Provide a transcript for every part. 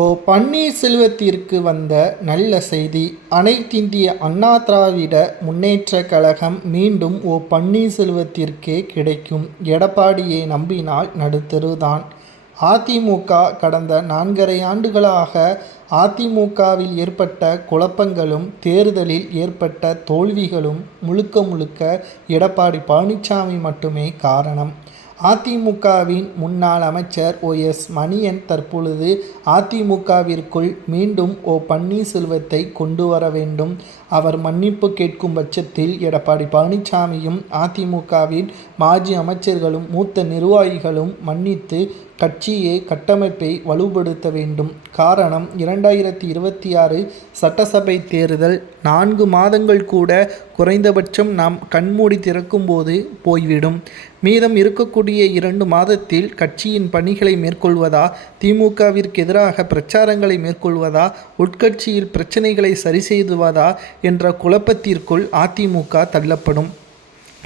ஓ பன்னீர்செல்வத்திற்கு வந்த நல்ல செய்தி அனைத்திந்திய அண்ணா திராவிட முன்னேற்ற கழகம் மீண்டும் ஓ பன்னீர்செல்வத்திற்கே கிடைக்கும். எடப்பாடியை நம்பினால் நடுத்தெருதான் அதிமுக கடந்த நான்கரை ஆண்டுகளாக அதிமுகவில் ஏற்பட்ட குழப்பங்களும் தேர்தலில் ஏற்பட்ட தோல்விகளும் முழுக்க முழுக்க எடப்பாடி பழனிசாமி மட்டுமே காரணம். அதிமுகவின் முன்னாள் அமைச்சர் ஓ எஸ் மணியன் தற்பொழுது அதிமுகவிற்குள் மீண்டும் ஓ பன்னீர்செல்வத்தை கொண்டு வர வேண்டும். அவர் மன்னிப்பு கேட்கும் பட்சத்தில் எடப்பாடி பழனிசாமியும் அதிமுகவின் மாஜி அமைச்சர்களும் மூத்த நிர்வாகிகளும் மன்னித்து கட்சியே கட்டமைப்பை வலுப்படுத்த வேண்டும். காரணம் இரண்டாயிரத்தி இருபத்தி ஆறு சட்டசபை தேர்தல் நான்கு மாதங்கள் கூட குறைந்தபட்சம் நாம் கண்மூடி திறக்கும்போது போய்விடும். மீதம் இருக்கக்கூடிய இரண்டு மாதத்தில் கட்சியின் பணிகளை மேற்கொள்வதா திமுகவிற்கு எதிராக பிரச்சாரங்களை மேற்கொள்வதா உட்கட்சியில் பிரச்சனைகளை சரி செய்துவதா என்ற குழப்பத்திற்குள் அதிமுக தள்ளப்படும்.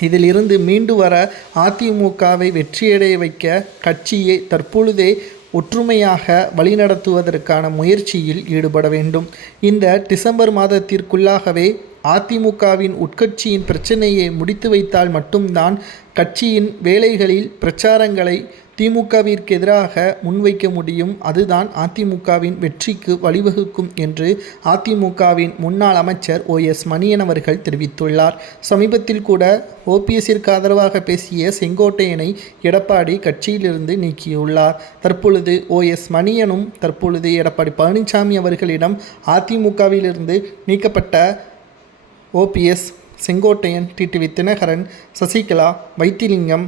இதிலிருந்து மீண்டு வர அதிமுகவை வெற்றியடைய வைக்க கட்சியை தற்பொழுதே ஒற்றுமையாக வழிநடத்துவதற்கான முயற்சியில் ஈடுபட வேண்டும். இந்த டிசம்பர் மாதத்திற்குள்ளாகவே அதிமுகவின் உட்கட்சியின் பிரச்சனையை முடித்து வைத்தால் மட்டும்தான் கட்சியின் வேலைகளில் பிரச்சாரங்களை திமுகவிற்கு எதிராக முன்வைக்க முடியும் அதுதான் அதிமுகவின் வெற்றிக்கு வழிவகுக்கும் என்று அதிமுகவின் முன்னாள் அமைச்சர் ஓ எஸ் மணியன் அவர்கள் தெரிவித்துள்ளார். சமீபத்தில் கூட ஓபிஎஸ்ஸிற்கு ஆதரவாக பேசிய செங்கோட்டையனை எடப்பாடி கட்சியிலிருந்து நீக்கியுள்ளார். தற்பொழுது ஓ எஸ் மணியனும் தற்பொழுது எடப்பாடி பழனிசாமி அவர்களிடம் அதிமுகவிலிருந்து நீக்கப்பட்ட ஓபிஎஸ் செங்கோட்டையன் டிடிவி தினகரன் சசிகலா வைத்திலிங்கம்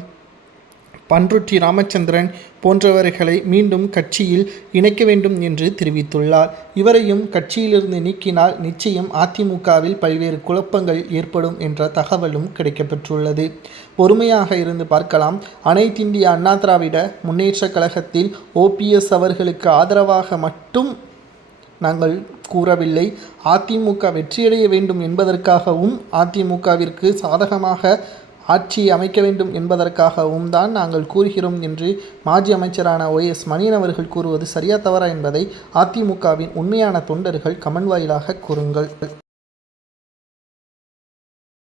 பன்ருட்டி ராமச்சந்திரன் போன்றவர்களை மீண்டும் கட்சியில் இணைக்க வேண்டும் என்று தெரிவித்துள்ளார். இவரையும் கட்சியிலிருந்து நீக்கினால் நிச்சயம் அதிமுகவில் பல்வேறு குழப்பங்கள் ஏற்படும் என்ற தகவலும் கிடைக்கப்பெற்றுள்ளது. பொறுமையாக இருந்து பார்க்கலாம். அனைத்திந்திய அண்ணா திராவிட முன்னேற்ற கழகத்தில் ஓபிஎஸ் அவர்களுக்கு ஆதரவாக மட்டும் நாங்கள் கூறவில்லை. அதிமுக வெற்றியடைய வேண்டும் என்பதற்காகவும் அதிமுகவிற்கு சாதகமாக ஆட்சி அமைக்க வேண்டும் என்பதற்காகவும் தான் நாங்கள் கூறுகிறோம் என்று மாஜி அமைச்சரான ஒய் எஸ் மணியன் அவர்கள் கூறுவது சரியா தவறா என்பதை அதிமுகவின் உண்மையான தொண்டர்கள் கமன் வாயிலாக கூறுங்கள்.